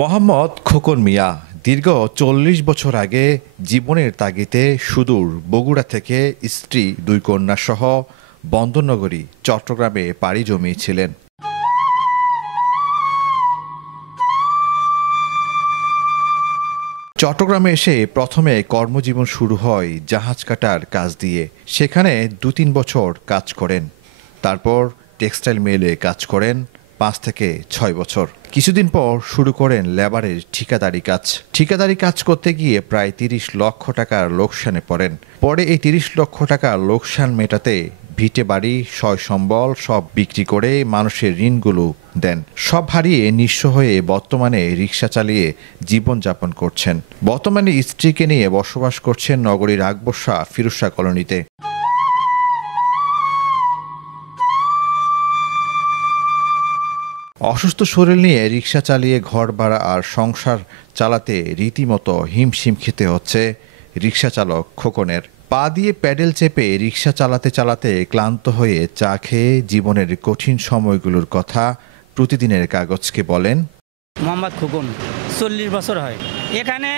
মোহাম্মদ খোকন মিয়া দীর্ঘ ৪০ বছর আগে জীবনের তাগিদে সুদূর বগুড়া থেকে স্ত্রী ২ কন্যাসহ বন্দরনগরী চট্টগ্রামে পাড়ি জমিয়েছিলেন। চট্টগ্রামে এসে প্রথমে কর্মজীবন শুরু হয় জাহাজ কাটার কাজ দিয়ে। সেখানে ২-৩ বছর কাজ করেন। তারপর টেক্সটাইল মিলে কাজ করেন ৫ থেকে ৬ বছর। কিছুদিন পর শুরু করেন লেবারের ঠিকাদারি কাজ করতে গিয়ে প্রায় ৩০ লক্ষ টাকার লোকসানে পড়েন। পরে এই ৩০ লক্ষ টাকার লোকসান মেটাতে ভিটে বাড়ি সয় সম্বল সব বিক্রি করে মানুষের ঋণগুলো দেন। সব হারিয়ে নিঃস্ব হয়ে বর্তমানে রিকশা চালিয়ে জীবনযাপন করছেন। বর্তমানে স্ত্রীকে নিয়ে বসবাস করছেন নগরীর আকবর শাহ ফিরোজ শাহ কলোনিতে। অসুস্থ শরীর নিয়ে রিকশা চালিয়ে ঘর ভাড়া আর সংসার চালাতে রীতিমতো হিমশিম খেতে হচ্ছে রিকশা চালক খোকনের। পা দিয়ে প্যাডেল চেপে রিকশা চালাতে চালাতে ক্লান্ত হয়ে চা খেয়ে জীবনের কঠিন সময়গুলোর কথা প্রতিদিনের কাগজকে বলেন। মোহাম্মদ খোকন, ৪০ বছর হয়। এখানে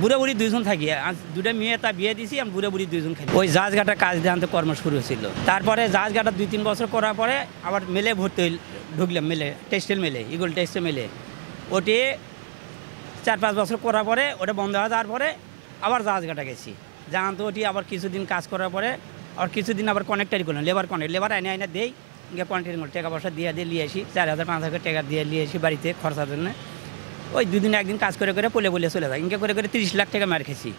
বুড়ো বুড়ি ২জন থাকি। দুটো মেয়ে তা বিয়ে দিয়েছি, আমি বুড়ো বুড়ি 2জন খাই। ওই জাহাজ ঘাটা কাজ দিয়ে কর্ম শুরু হয়েছিল। তারপরে জাহাজ ঘাটা ২-৩ বছর করার পরে আবার মেলে ভর্তি ঢুকলাম, মেলে টেক্সটাইল মেলে, ইগল টেক্সটাইল মেলে। ওটি ৪-৫ বছর করার পরে ওটা বন্ধ হয়ে যাওয়ার পরে আবার জাহাজ ঘাটা গেছি। জাহান তো ওটি আবার কিছুদিন কাজ করার পরে আবার কিছুদিন আবার কানেক্টারি করলাম, লেবার আইনে দেই গিয়ে কন্টিনিউ টাকা পয়সা দিয়ে নিয়ে আসি। ৪,০০০-৫,০০০ টাকা দিয়ে নিয়ে আসি বাড়িতে খরচার জন্য। ওই 2 দিন একদিন কাজ করে বলে চলে যায়। ইনকে করে 30 লাখ টাকা মার খেয়েছি।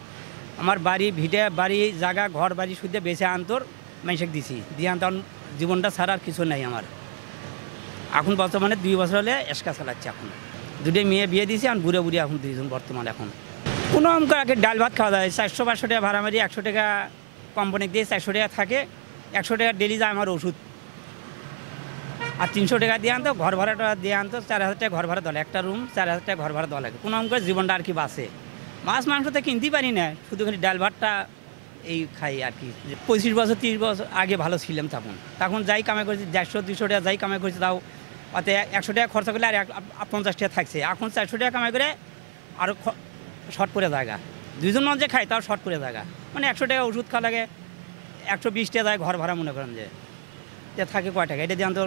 আমার বাড়ি ভিটে বাড়ি জায়গা ঘর বাড়ি শুদ্ধে বেঁচে আনতোর মানুষকে দিছি, দিয়ে আনতাম। জীবনটা ছাড়া আর কিছু নাই আমার। এখন বর্তমানে 2 বছর হলে এসকা চালাচ্ছে। এখন 2টো মেয়ে বিয়ে দিয়েছি, আমি বুড়ো বুড়ি এখন 2জন বর্তমানে। এখন কোনো অঙ্ক আগে ডাল ভাত খাওয়া যায়, 400-500 টাকা ভাড়া মারি, 100 টাকা কোম্পানি দিয়ে 400 টাকা থাকে, 100 টাকা ডেলি যায় আমার ওষুধ। আর 300 টাকা দিয়ে আনতো, ঘর ভাড়াটা দিয়ে আনতো 4,000 টাকা ঘর ভাড়া দলে, একটা রুম 4,000 টাকা ঘর ভাড়া দেওয়া লাগে। কোনো অঙ্ক জীবনটা আর কি বাঁচে। মাছ মাংস তো কিনতেই পারি না, শুধু খালি ডাল ভাতটা এই খাই আর কি। 25 বছর 30 বছর আগে ভালো ছিলাম। তখন যাই কামাই করেছি 150-200 টাকা যাই কামাই করেছি, তাও তাতে 100 টাকা খরচা করলে আর 50 টাকা থাকছে। এখন 400 টাকা কামাই করে আরও শর্ট করে জায়গা। 2জন মানুষ যে খাই তাও শর্ট করে জায়গা। মানে 100 টাকা ওষুধ খাওয়া লাগে, 120 টাকা যায় ঘর ভাড়া। মনে করেন যে থাকে কয় টাকা, এটা দিয়ে তো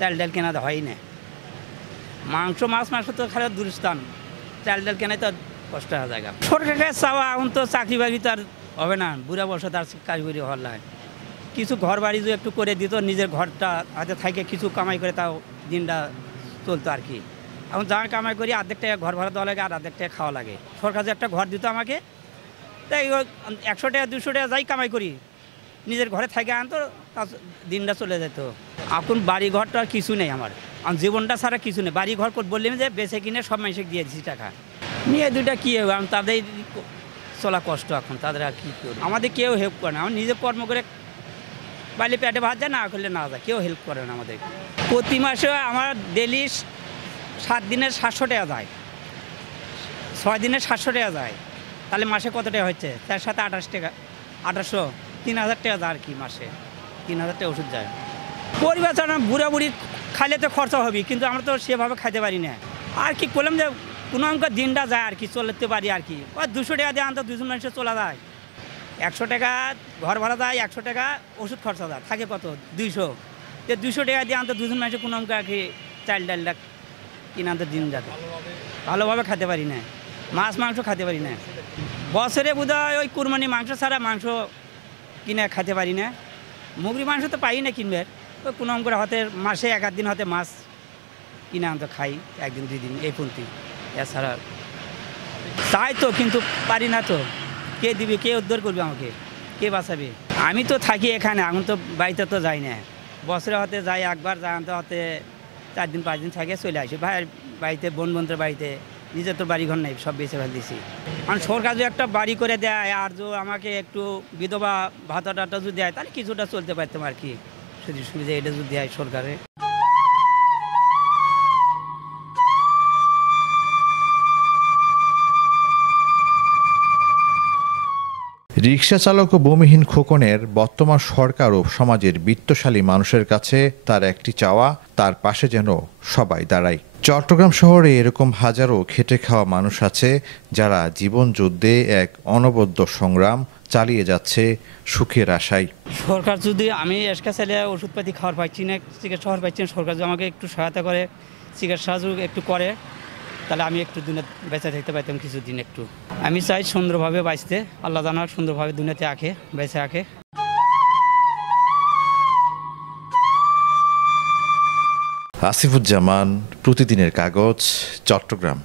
চাল ডাল কেনা হয় না। মাছ মাংস তো খালি দূরস্থান, চাল ডাল কেনাই তো কষ্ট হওয়া জায়গা। সরকারের চাওয়া এখন তো চাকরি বাকরি তো আর হবে না, বুড়া বয়সে তার কাজবাড়ি হওয়ার লাগে। কিছু ঘর বাড়ি যদি একটু করে দিত, নিজের ঘরটা হাতে থাকে কিছু কামাই করে, তাও দিনটা চলতো আর কি। এখন যা কামাই করি অর্ধেক টাকা ঘর ভাড়া দেওয়া লাগে আর অর্ধেক টাকা খাওয়া লাগে। সরকার যে একটা ঘর দিত আমাকে, তাই 100 টাকা 200 টাকা যাই কামাই করি নিজের ঘরে থাকে আনতো, দিনটা চলে যেত। এখন বাড়ি ঘরটা আর কিছু নেই আমার জীবনটা ছাড়া কিছু নেই। বাড়ি ঘর বললাম যে বেঁচে কিনে সব মানুষকে দিয়ে দিচ্ছি টাকা নিয়ে। 2টা কী হবে, তাদের চলা কষ্ট। এখন তাদের আর কী করবে, আমাদের কেউ হেল্প করে না। আমি নিজে কর্ম করে বাইরে পেটে ভাত যায়, না করলে না যায়, কেউ হেল্প করে না আমাদের। প্রতি মাসে আমার ডেলি 7 দিনের 700 টাকা যায়, 6 দিনের 700 টাকা যায়। তাহলে মাসে কত টাকা হচ্ছে? 4-7 28 টাকা, 1800, 3,000 টাকা যায় আর কি। মাসে 3,000 টাকা ওষুধ যায়। পরিবার চালানো, বুড়া বুড়ি খাইলে তো খরচা হবে, কিন্তু আমরা তো সেভাবে খাইতে পারি না। আর কি করলাম যে কোনো অঙ্ক দিনটা যায় আর কি, চলতে পারি আর কি। ওই 200 টাকা দিয়ে আনতো 2জন মানুষের চলা যায়। 100 টাকা ঘর ভাড়া যায়, 100 টাকা ওষুধ খরচা যায়, থাকে কত 200। 200 টাকা দিয়ে আনতো 2জন মানুষের কোনো অঙ্ক আর কি চাল ডাল কিনে আনতো দিন যাতে ভালোভাবে খেতে পারি না। মাছ মাংস খেতে পারি না। বছরে বোধহয় ওই কুরবানি মাংস ছাড়া মাংস কিনে খেতে পারি না। মুরগি মাংস তো পাই না কিনবে। ওই কোনো অঙ্ক হতে মাসে 1-8 দিন হতে মাছ কিনে আনতো খাই, 1 দিন 2 দিন এই পন্থী। এছাড়া চাই তো, কিন্তু পারি না তো। কে দিবে, কে উদ্ধার করবে আমাকে, কে বাঁচাবে? আমি তো থাকি এখানে, এখন তো বাড়িতে তো যাই না। বছরে হতে যাই একবার, যাতে হতে 4 দিন 5 দিন থাকে চলে আসি। ভাই বাড়িতে বন্ধুদের বাড়িতে, নিজের তো বাড়ি ঘর নেই, সব বেঁচে ফেল দিছি। কারণ সরকার যদি একটা বাড়ি করে দেয় আর যদি আমাকে একটু বিধবা ভাতাটা যদি দেয়, তাহলে কিছুটা চলতে পারতাম আর কি। সুযোগ সুবিধা এটা যদি দেয় সরকারে। রিকশা চালক ও ভূমিহীন খোকনের বর্তমান সরকার ও সমাজের বিত্তশালী মানুষের কাছে তার একটি চাওয়া, তার পাশে যেন সবাই দাঁড়ায়। চট্টগ্রাম শহরে এরকম হাজারো খেটে খাওয়া মানুষ আছে যারা জীবন যুদ্ধে এক অনবদ্য সংগ্রাম চালিয়ে যাচ্ছে সুখের আশায়। সরকার যদি আমি এসকা চাইলে ওষুধপাতি খাওয়ার পাচ্ছি না, চিকিৎসা খাওয়ার পাচ্ছি না, সরকার যদি আমাকে একটু সহায়তা করে, চিকিৎসা যদি একটু করে, তাহলে আমি একটু দুনিয়া বেঁচে থাকতে পারতাম কিছুদিন। একটু আমি চাই সুন্দরভাবে বাঁচতে, আল্লাহ জানার সুন্দরভাবে দুনিয়াতে আঁকে বেঁচে আঁকে। আসিফুজ্জামান, প্রতিদিনের কাগজ, চট্টগ্রাম।